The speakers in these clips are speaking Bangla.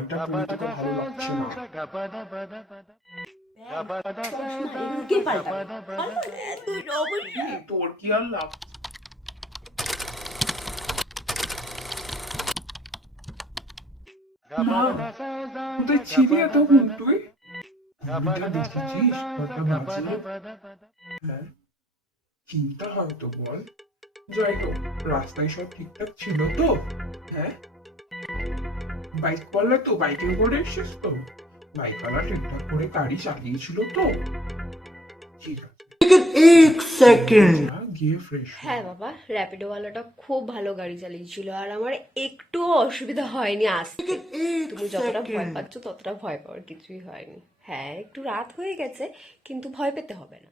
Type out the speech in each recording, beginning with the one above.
এটা পরে তোকে ভালো লাগছে না। এগুলো কে পাল্টাবে? পাল্টাবে না, এত সমস্যা। তোর কি আর লাভ? মা, কোথায় ছিলি এতক্ষণ তুই? ঘড়িটা দেখেছিস কটা বাজে? হ্যাঁ, চিন্তা হয় তো বল। যাই হোক, রাস্তায় সব ঠিকঠাক ছিল তো? হ্যাঁ, বাইক পাল্লা তো বাইকে করে এসেছিস তো? বাইকওয়ালা ঠিকঠাক করে গাড়ি চালিয়েছিল তো? ঠিক আছে, एक सेकंड যা গিয়ে ফ্রেশ। হ্যাঁ বাবা, র্যাপিডোওয়ালাটা খুব ভালো গাড়ি চালিয়েছিল, আর আমার একটুও অসুবিধা হয়নি আসতে। তুমি যতটা ভয় পাচ্ছ ততটা ভয় পাওয়ার কিছুই হয়নি। হ্যাঁ, একটু রাত হয়ে গেছে, কিন্তু ভয় পেতে হবে না।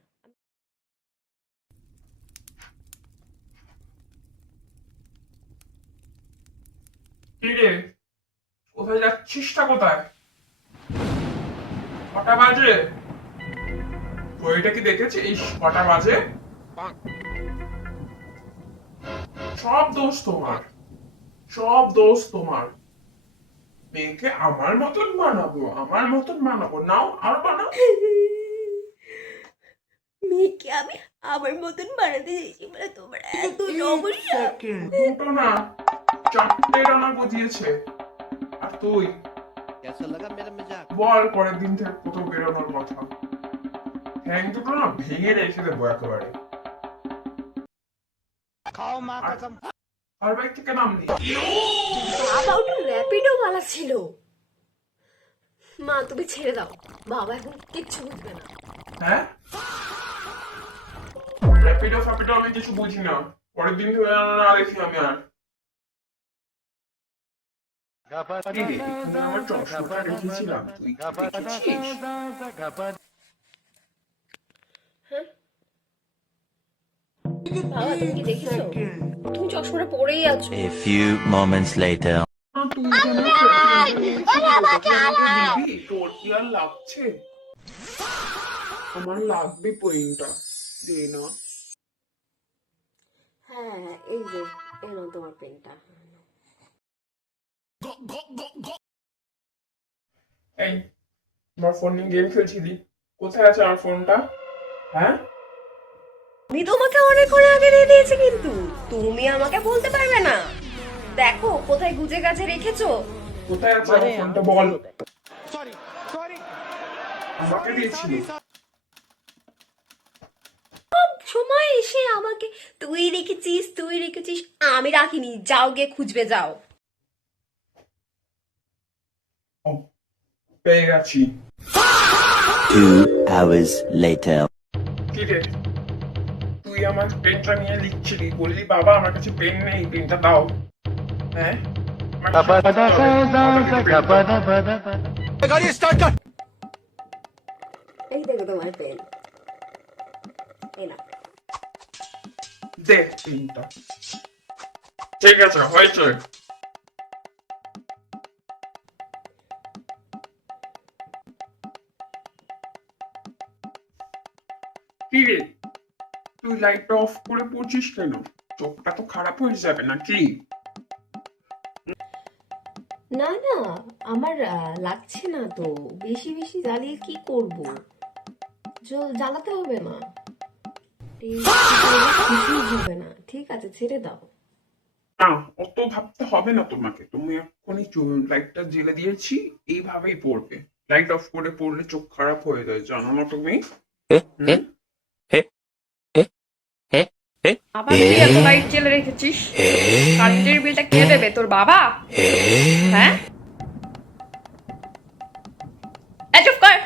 কি রে, কোথায় যাচ্ছিসটা কোথায়? কটা বাজে? ঘড়িটা কি দেখেছিস কটা বাজে? সব দোষ তোমার, সব দোষ তোমার। মেয়েকে আমার মতন বানাবো, আমার মতন বানাবো, নাও আর বানাও। মেয়েকে আমি আমার মতন বানাতে চাইছি বলে তোমার এত সমস্যা। দুটো না, চারটে রানা বুঝিয়েছে। আর তুই कैसा लगा मेरा मजाक? বল পরের দিন থেকে কোথাও বেরোনোর কথা। ঠ্যাং দুটো না ভেঙে রেখে দেবো একেবারে। खाओ माँ আর कसम। আর বাইক থেকে নামলি? বাবা ওটা র্যাপিডোওয়ালা ছিল। মা তুমি ছেড়ে দাও, বাবা এখন কিচ্ছু বুঝবে না। হ্যাঁ, র্যাপিডো ফ্যাপিডো আমি কিছু বুঝি না। পরের দিন থেকে যেন না দেখি আমি আর। কি রে, এখানে আমার চশমাটা রেখেছিলাম, তুই কি দেখেছিস? হ্যাঁ বাবা, তুমি কি দেখেছো? তুমি চশমাটা পরেই আছো। A few moments later. তুই এখানে ফটোটা আমাকে দিবি? তোর কি আর লাগছে? আমার লাগবে পেনটা, দে না। হ্যাঁ এই যে, এলো তোমার পেনটা। এই, আমার ফোন নিয়ে গেম খেলছিলি, কোথায় আছে আমার ফোনটা? হ্যাঁ, আমি তোমাকে অনেকক্ষণ আগে দিয়ে দিয়েছি, কিন্তু তুমি আমাকে বলতে পারবে না। দেখো কোথায় গুজে গাছে রেখেছো। কোথায় আছে আমার ফোনটা বল। सॉरी सॉरी আমাকে দিয়েছিলি। সময় এসে আমাকে তুই রেখেছিস, তুই রেখেছিস, আমি রাখিনি। যাও গিয়ে খুঁজবে যাও। ও, পেয়ে গেছি। 2 hours later. কি রে, তুই আমার পেনটা নিয়ে লিখছিলি, বললি বাবা আমার কাছে পেন নেই, পেনটা দাও। হ্যাঁ, আমাকে পেনটা দাও। गाड़ी स्टार्ट कर। এই দেখো তোমার পেন। এই না, দে পেনটা। ঠিক আছে, হয়েছে। কি রে, তুই লাইটটা অফ করে পড়ছিস কেন? চোখটা তো খারাপ হয়ে যাবে নাকি? না না, আমার লাগছে না তো। বেশি বেশি জ্বালিয়ে কি করব? জ্বালাতে হবে না, কিছুই হবে না। ঠিক আছে, ছেড়ে দাও। না, অত ভাবতে হবে না তোমাকে। তুমি এক্ষুনি লাইটটা জ্বেলে দিয়েছি, এইভাবেই পড়বে। লাইট অফ করে পড়লে চোখ খারাপ হয়ে যায়, জানো না তুমি? হুম? আবার তুই এত লাইট জ্বেলে রেখেছিস? কারেন্টের বিলটা কে দেবে, তোর বাবা? হ্যাঁ, এই চুপ কর।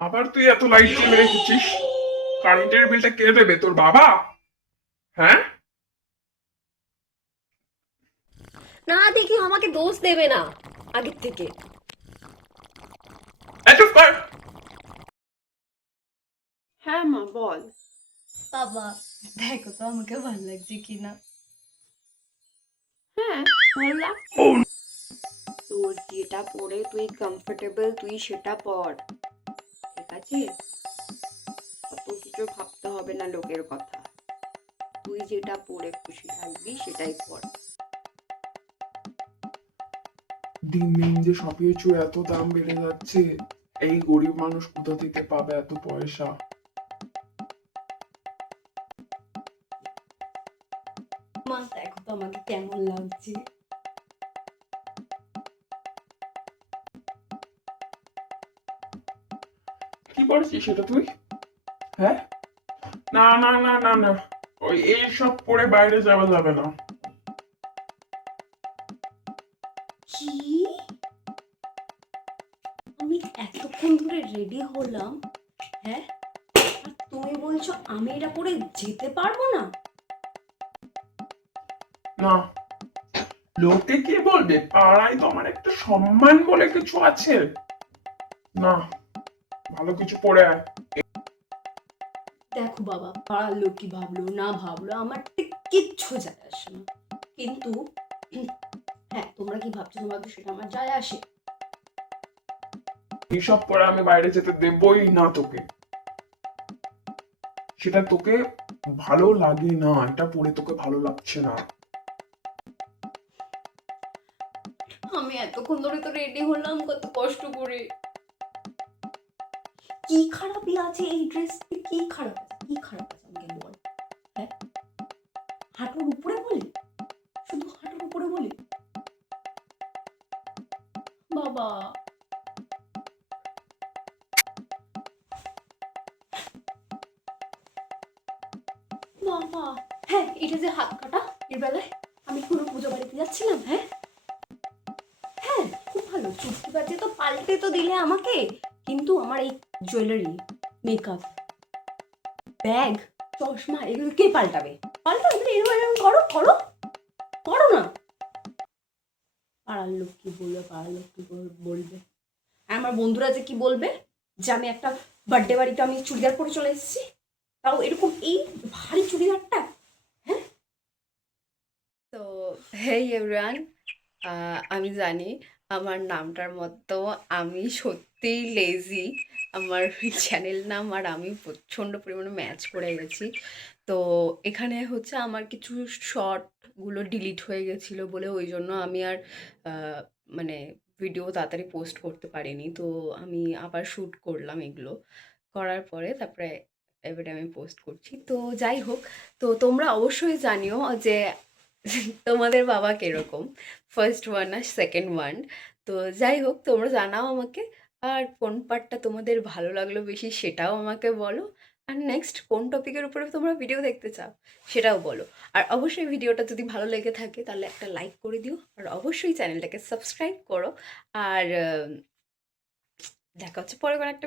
আবার তুই এত লাইট জ্বেলে রেখেছিস? কারেন্টের বিলটা কে দেবে, তোর বাবা? হ্যাঁ, না দেখি আমাকে দোষ দেবে না আগের থেকে। চুপ কর। হ্যাঁ মা বল। বাবা দেখো তো আমাকে ভালো লাগছে কিনা। হ্যাঁ ভালো লাগছে। তোর যেটা পরে তুই কমফোর্টেবল তুই সেটা পর, ঠিক আছে? কিছু ভাবতে হবে না লোকের কথা। তুই যেটা পরে খুশি থাকবি সেটাই পর। দিন দিন যে সবকিছু এত দাম বেড়ে যাচ্ছে, এই গরিব মানুষ কোথা থেকে পাবে এত পয়সা? মা দেখো তো আমাকে কেমন লাগছে। কি করছিস সেটা তুই? হ্যাঁ, না না না না না, ওই এইসব পরে বাইরে যাওয়া যাবে না। কি? আমি এতক্ষণ ধরে রেডি হলাম, হ্যাঁ, আর তুমি বলছো আমি এটা পরে যেতে পারবো না? না, লোকে কি বলবে? পাড়ায় তো আমার একটা সম্মান বলে কিছু আছে। না, ভালো কিছু পরে আয়। দেখো বাবা, পাড়ার লোক কি ভাবলো না ভাবলো আমার ঠিক কিচ্ছু যায় আসে না, কিন্তু হ্যাঁ, তোমরা কি ভাবছো তোমাকে সেটা আমার যায় আসে। এইসব পরে আমি বাইরে যেতে দেবই না তোকে। সেটা তোকে ভালো লাগে না, এটা পরে তোকে ভালো লাগছে না। আমি এতক্ষণ ধরে তো রেডি হলাম কত কষ্ট করে। কি খারাপই আছে এই ড্রেসটি? কি খারাপ আছে? কি খারাপ আছে আমাকে বল। হ্যাঁ, হাঁটুর উপরে বলে, শুধু হাঁটুর উপরে বলে। বাবা, বাবা, হ্যাঁ, এটা যে হাত কাটা, এর বেলায় আমি পুরো পুজো বাড়িতে যাচ্ছিলাম। হ্যাঁ, হ্যাঁ, খুব ভালো। চুটকি বাজে তো পাল্টে তো দিলে আমাকে, কিন্তু আমার এই জুয়েলারি, মেকআপ, ব্যাগ, চশমা এগুলো কে পাল্টাবে? পাল্টাবে না, এরকম এরকম করো করো করো না। পাড়ার লোক কি বলবে, পাড়ার লোক কি বলবে, আর আমার বন্ধুরা যে কি বলবে যে আমি একটা বার্থডে বাড়িতে আমি চুড়িদার পরে চলে এসেছি, তাও এরকম এই ভারী চুড়িদারটা। হ্যাঁ, তো হেই এভরিওয়ান, আমি জানি আমার নামটার মতো আমি সত্যিই লেজি। আমার চ্যানেল নাম আর আমি প্রচণ্ড পরিমাণে ম্যাচ করে গেছি। তো এখানে হচ্ছে আমার কিছু শর্টগুলো ডিলিট হয়ে গেছিলো বলে ওই জন্য আমি আর আহ, মানে ভিডিও তাড়াতাড়ি পোস্ট করতে পারিনি। তো আমি আবার শ্যুট করলাম এগুলো, করার পরে তারপরে এবারে আমি পোস্ট করছি। তো যাই হোক, তো তোমরা অবশ্যই জানিও যে তোমাদের বাবা কিরকম, ফার্স্ট ওয়ান না সেকেন্ড ওয়ান। তো যাই হোক, তোমরা জানাও আমাকে। আর কোন পার্টটা তোমাদের ভালো লাগলো বেশি সেটাও আমাকে বলো। আর নেক্সট কোন টপিকের উপরে তোমরা ভিডিও দেখতে চাও সেটাও বলো। আর অবশ্যই ভিডিওটা যদি ভালো লেগে থাকে তাহলে একটা লাইক করে দিও, আর অবশ্যই চ্যানেলটাকে সাবস্ক্রাইব করো। আর দেখা হচ্ছে পরে কোনো একটা